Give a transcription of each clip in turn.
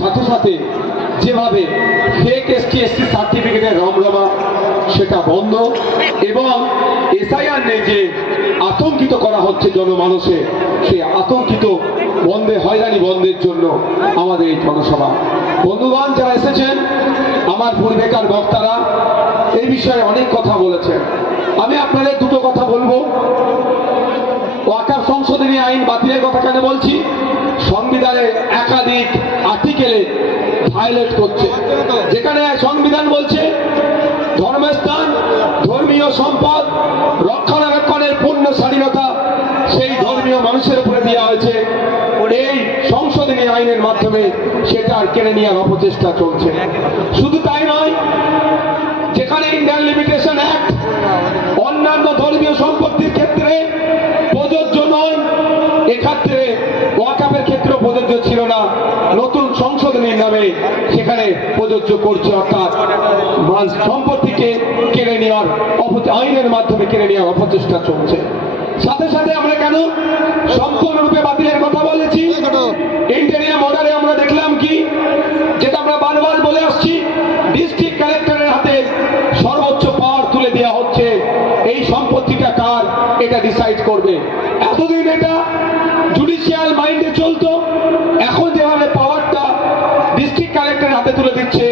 সাথে সাথে যেভাবে ফেক এসটি এসসি সার্টিফিকেটের রমরমা সেটা বন্ধ এবং এসআইআর নিয়ে যে আতঙ্কিত করা হচ্ছে জনমানসে, সেই আতঙ্কিত বন্ধে, হয়রানি বন্ধের জন্য আমাদের এই জনসভা। বন্ধুবান যারা এসেছেন, আমার পূর্বেকার বক্তারা, এই বিষয়ে অনেক কথা বলেছেন। আমি আপনাদের দুটো কথা বলব। সংশোধনী আইন বাতিলের কথা কেন বলছি? সংবিধানের একাধিক আর্টিকেলে ভায়োলেট করছে। যেখানে সংবিধান বলছে, ধর্মস্থান, ধর্মীয় সম্পদ, রক্ষণাবেক্ষণের পূর্ণ স্বাধীনতা সেই ধর্মীয় মানুষের উপরে দেওয়া হয়েছে। এই সংশোধনী আইনের মাধ্যমে সেটা আর কেড়ে নেওয়ার অপচেষ্টা চলছে। শুধু তাই নয়, যেখানে ইন্ডিয়ান লিমিটেশন অ্যাক্ট ছিল না। নতুন সংশোধনীর নামে সেখানে প্রযোজ্য করছে, অর্থাৎ সম্পত্তিকে কেড়ে নেওয়ার আইনের মাধ্যমে কেড়ে নেওয়ার অপচেষ্টা চলছে। সাথে সাথে আমরা কেন সম্পূর্ণরূপে বাতিলের কথা বলেছি? ইন্টেরিয়াম অর্ডারে আমরা দেখলাম কি? যেটা আমরা বারবার বলে আসছি ডিস্ট্রিক্ট কালেক্টরের হাতে সর্বোচ্চ পাওয়ার তুলে দেওয়া হচ্ছে। এই সম্পত্তিটা কার? এটা ডিসাইড করবে। এতদিন এটা জুডিশিয়াল মাইন্ডে চলতো। দিচ্ছে,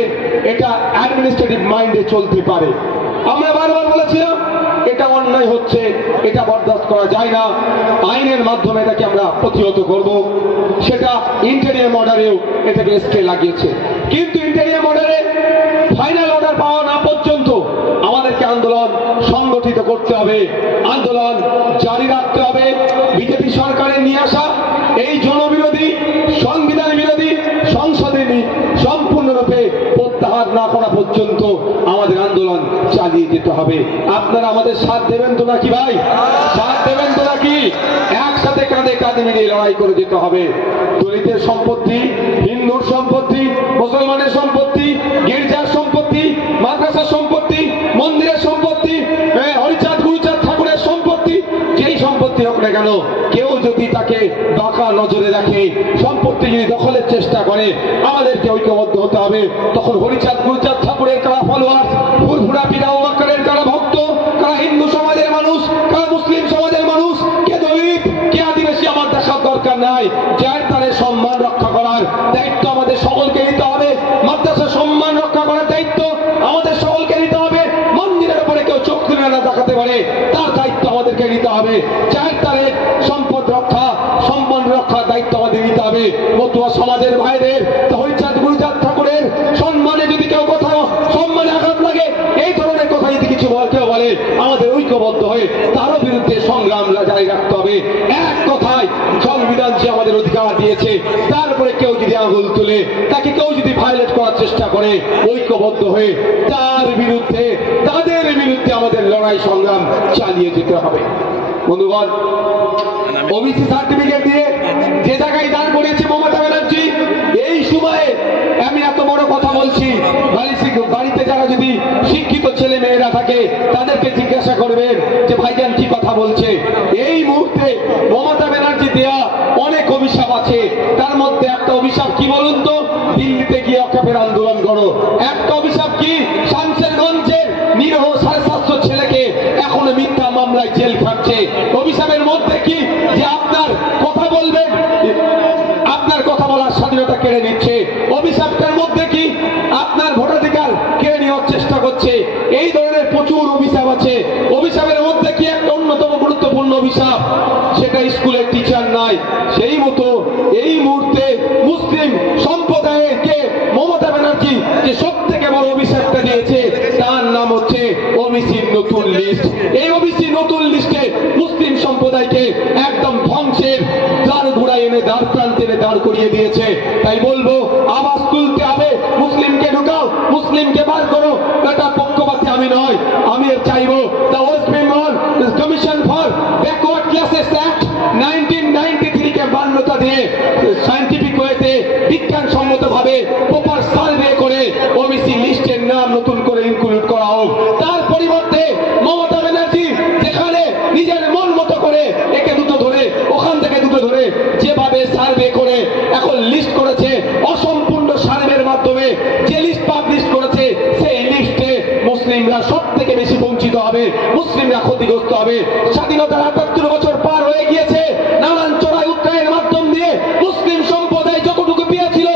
এটা অ্যাডমিনিস্ট্রেটিভ মাইন্ডে চলতে পারে। আমরা বারবার বলেছিলাম, এটা অন্যায় হচ্ছে, এটা বরদাস্ত করা যায় না। আইনের মাধ্যমে এটাকে আমরা প্রতিহত করব। সেটা ইন্টেরিয়াম অর্ডারেও এটাকে স্টে লাগিয়েছে। কিন্তু ইন্টেরিয়াম অর্ডারে ফাইনাল অর্ডার পাওয়া না পর্যন্ত আমাদেরকে আন্দোলন সংগঠিত করতে হবে। আন্দোলন জারি রাখতে হবে। বিজেপি সরকারের নিয়ে আসা এই জনবিরোধী সম্পূর্ণরূপে প্রত্যাহার না করা পর্যন্ত আমাদের আন্দোলন চালিয়ে যেতে হবে। আপনারা আমাদের সাথ দেবেন তো নাকি ভাই? সাথ দেবেন তো নাকি? একসাথে কাঁধে কাঁধে মিলিয়ে লড়াই করে যেতে হবে। দলিতের সম্পত্তি, হিন্দুর সম্পত্তি, মুসলমানের সম্পত্তি গির্জার কেন কেউ যদি তাকে বাঁকা নজরে রাখে, সম্পত্তি যদি দখলের চেষ্টা করে, আমাদেরকে ঐক্যবদ্ধ হতে হবে। তখন হরিচাঁদ, গুরুচাঁদ ঠাকুরের কারা ফলোয়ার ফুরফুরা পিরা ওয়াক্কারের কারা ভক্ত? কারা হিন্দু সমাজের মানুষ? কারা মুসলিম সমাজের মানুষ? কে দলিত? কে আদিবাসী? আমার দেখার দরকার নাই। যার তাদের সম্মান রক্ষা করার দায়িত্ব আমাদের সকলকে নিতে হবে। নিতে হবে। চার তারের সম্পদ রক্ষা, সম্মান রক্ষার দায়িত্ব আমাদের নিতে হবে। মতুয়া সমাজের ভাইদের হরিচাঁদ গুরুচাঁদ ঠাকুরের সম্মানে যদি কেউ কোথাও সম্মানে আঘাত লাগে, এই ধরনের কথা যদি কিছু কেউ বলে, আমাদের ঐক্যবদ্ধ হয়ে তারও বিরুদ্ধে সংগ্রাম জারি রাখতে হবে। এক কথায়, সংবিধান যে আমাদের অধিকার দিয়েছে তারপরে কেউ যদি আঙুল তুলে, তাকে কেউ যদি ভায়োলেট করার চেষ্টা করে, ঐক্যবদ্ধ হয়ে তার বিরুদ্ধে বিরুদ্ধে আমাদের লড়াই সংগ্রাম চালিয়ে যেতে হবে। বন্ধুগণ ওবিসি সার্টিফিকেট দিয়ে যে জায়গায় দাঁড় করিয়েছে মমতা ব্যানার্জি, এই সময়ে আমি এত বড় কথা বলছি বাড়িতে যারা যদি শিক্ষিত ছেলে মেয়েরা থাকে, তাদেরকে জিজ্ঞাসা করবেন যে ভাইজান কি কথা বলছে। এই মুহূর্তে মমতা ব্যানার্জি দেয়া অনেক অভিশাপ আছে। তার মধ্যে একটা অভিশাপ কি বলুন তো? দিল্লিতে গিয়ে অকাপের আন্দোলন করো। একটা কেড়ে নেওয়ার চেষ্টা করছে? এই ধরনের প্রচুর অভিশাপ আছে। অভিশাপের মধ্যে কি একটা অন্যতম গুরুত্বপূর্ণ অভিশাপ? সেটা স্কুলের টিচার নাই। সেই মতো এই মুহূর্তে মুসলিম সম্প্রদায়কে মমতা ব্যানার্জি যে সব থেকে বড় অভিশাপটা দিয়েছে, তার নাম হচ্ছে ওবিসির নতুন লিস্ট এই ওবিসি নতুন লিস্টে মুসলিম সম্প্রদায়কে একদম ধ্বংসের দাঁড় ঘুরাই এনে দাঁড় প্রান্তে দাঁড় করিয়ে দিয়েছে। তাই বলব আওয়াজ মুসলিমকে বার করো এটা পক্ষপাতি আমি নয় আমি চাইব। The West Bengal commission for হবে, মুসলিমরা ক্ষতিগ্রস্ত হবে। স্বাধীনতার আটাত্তর বছর পার হয়ে গিয়েছে। নানান চড়াই উত্তরায়ের মাধ্যম দিয়ে মুসলিম সম্প্রদায় যতটুকু পেয়েছিল,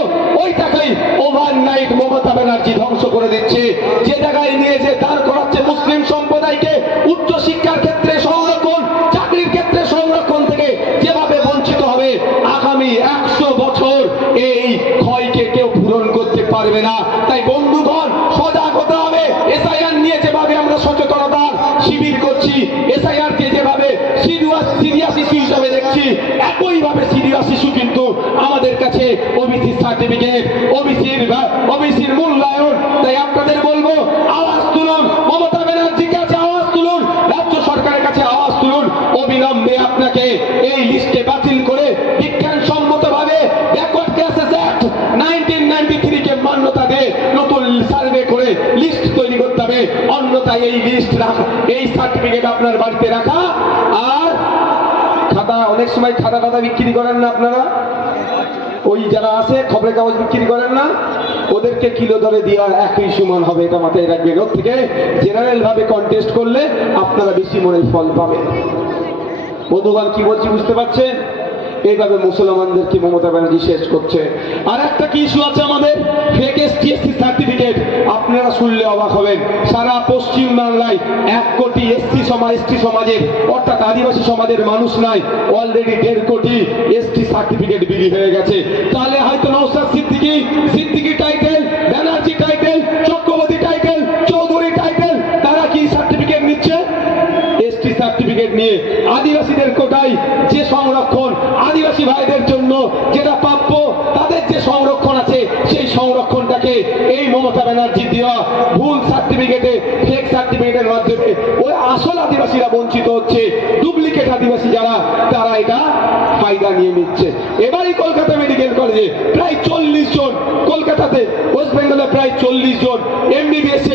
ওই টাকাই ওভার নাইট মমতা ব্যানার্জি ধ্বংস করে দিচ্ছে। যে জায়গায় নিয়ে যে দাঁড় করাচ্ছে মুসলিম সম্প্রদায়কে, উচ্চ শিক্ষার ক্ষেত্রে সংরক্ষণ, চাকরির ক্ষেত্রে সংরক্ষণ থেকে যেভাবে বঞ্চিত হবে, আগামী একশো বছর এই ক্ষয়কে কেউ পূরণ করতে পারবে না। তাই আমাদের কাছে ওবিসি সার্টিফিকেট ওবিসির ওবিসির মূল্যায়ন। তাই আপনাদের বলব, আওয়াজ তুলুন। মমতা ব্যানার্জির কাছে আওয়াজ তুলুন। রাজ্য সরকারের কাছে আওয়াজ তুলুন। অবিলম্বে আপনাকে এই লিস্টে বাতিল করে বিজ্ঞান সম্মতভাবে backward classes act nineteen ninety থ্রিকে মান্যতা দিয়ে নতুন সার্ভে করে লিস্ট তৈরি করতে হবে। অন্যথায় এই লিস্ট রাখা এই সার্টিফিকেট আপনার বাড়িতে রাখা। আর খাতা অনেক সময় খাতা খাতা বিক্রি করেন না আপনারা? ওই যারা আছে, খবরের কাগজ বিক্রি করেন না, ওদেরকে কিলো ধরে দেওয়ার একই সমান হবে, এটা মাথায় রাখবেন। ওর থেকে জেনারেল ভাবে কন্টেস্ট করলে আপনারা বেশি মনে ফল পাবেন। বন্ধুগণ, কি বলছি বুঝতে পারছেন? এইভাবে মুসলমানদেরকে মমতা ব্যানার্জি শেষ করছে? আর একটা কি ইস্যু আছে আমাদের? ফেক এসটিএসসি সার্টিফিকেট আপনারা শুনলে অবাক হবেন। সারা পশ্চিম বাংলায় এক কোটি এসটি সমাজ এসটি সমাজের, অর্থাৎ আদিবাসী সমাজের মানুষ নাই। অলরেডি দেড় কোটি এসটি সার্টিফিকেট বিলি হয়ে গেছে। তাহলে হয়তো নৌসাদ সিদ্দিকি সিদ্দিকি টাইটেল ব্যানার্জি টাইটেল চক্রবর্তী আদিবাসীদের কোটায় যে সংরক্ষণ আদিবাসী ভাইদের জন্য যেটা প্রাপ্য, তাদের যে সংরক্ষণ আছে, সেই সংরক্ষণটাকে এই মমতা ব্যানার্জি দেওয়া ভুল সার্টিফিকেটে ফেক সার্টিফিকেটের মাধ্যমে ওই আসল আদিবাসীরা বঞ্চিত হচ্ছে ডুপ্লিকেট আদিবাসী যারা, তারা এটা ফায়দা নিয়ে নিচ্ছে। এবারই কলকাতা মেডিকেল কলেজে প্রায় চল্লিশ জন, কলকাতাতে, ওয়েস্ট বেঙ্গলে প্রায় চল্লিশ জন এমবিবিএস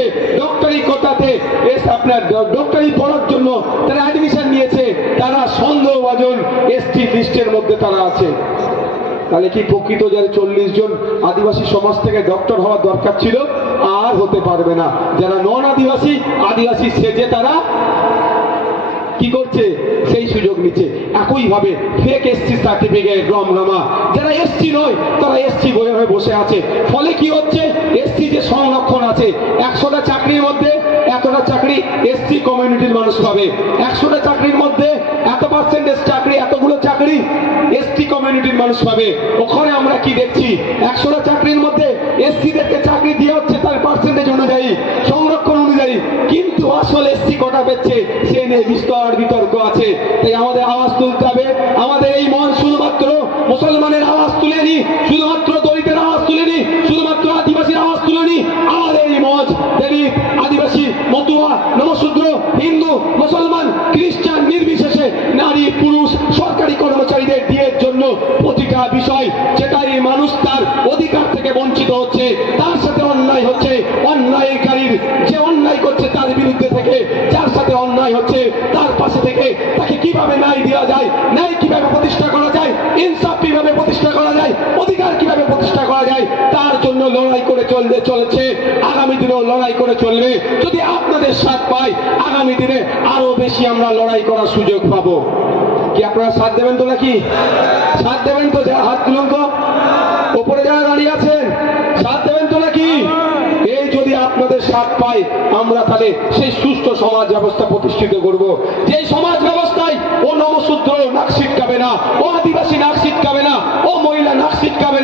ডক্টরি কোটাতে এস আপনার ডক্টরি পড়ার জন্য তারা অ্যাডমিশন নিয়েছে তারা সন্দেহভাজন এসটি লিস্টের মধ্যে তারা আছে। তাহলে কি প্রকৃত যারা চল্লিশ জন আদিবাসী সমাজ থেকে ডক্টর হওয়ার দরকার ছিল? আর হতে পারবে না। যারা নন আদিবাসী আদিবাসী সেজে তারা কি করছে? সেই সুযোগ নিচ্ছে। একইভাবে ফেক এসসি সার্টিফিকেট রমরমা। যারা এসসি নয়, তারা এসসি বয়ে হয়ে বসে আছে। ফলে কি হচ্ছে? এসসি যে সংরক্ষণ আছে, একশোটা চাকরির মধ্যে, এতটা চাকরি এসসি কমিউনিটির মানুষ পাবে। একশোটা চাকরির মধ্যে পার্সেন্টেজ চাকরি, এতগুলো চাকরি এসটি কমিউনিটির মানুষ পাবে। ওখানে আমরা কি দেখছি? একশোটা চাকরির মধ্যে এসসিদেরকে চাকরি দিয়ে হচ্ছে তার পার্সেন্টেজ অনুযায়ী, সংরক্ষণ অনুযায়ী। কিন্তু আসলে এসসি কটা পেচ্ছে সে নিয়ে বিস্তর নারী, পুরুষ, সরকারি কর্মচারীদের বিয়ের জন্য প্রতিটা বিষয় যেটা এই মানুষ তার অধিকার থেকে বঞ্চিত হচ্ছে, তার সাথে অন্যায় হচ্ছে, অন্যায়কারীর যে অন্যায় করছে তার বিরুদ্ধে থেকে, যার সাথে অন্যায় হচ্ছে, তার পাশে থেকে তাকে কীভাবে ন্যায় দেওয়া যায়, ন্যায় কীভাবে প্রতিষ্ঠা চলতে চলেছে, আগামী দিনেও লড়াই করে চলবে। যদি আপনাদের সাথ পাই, আগামী দিনে আরও বেশি আমরা লড়াই করার সুযোগ পাবো। কি আপনারা সাথ দেবেন তো নাকি? সাথ দেবেন তো যারা হাত তুলুন তো ওপরে যারা দাঁড়িয়ে আছেন সাথ দেবেন তো নাকি? এই যদি আপনাদের সাথ পাই, আমরা তাহলে সেই সুস্থ সমাজ ব্যবস্থা প্রতিষ্ঠিত করব। যে সমাজ ব্যবস্থায় ও নমশূদ্র নাক ছিটকাবে না, ও আদিবাসী নাক ছিটকাবে না, ও মহিলা নাক ছিটকাবে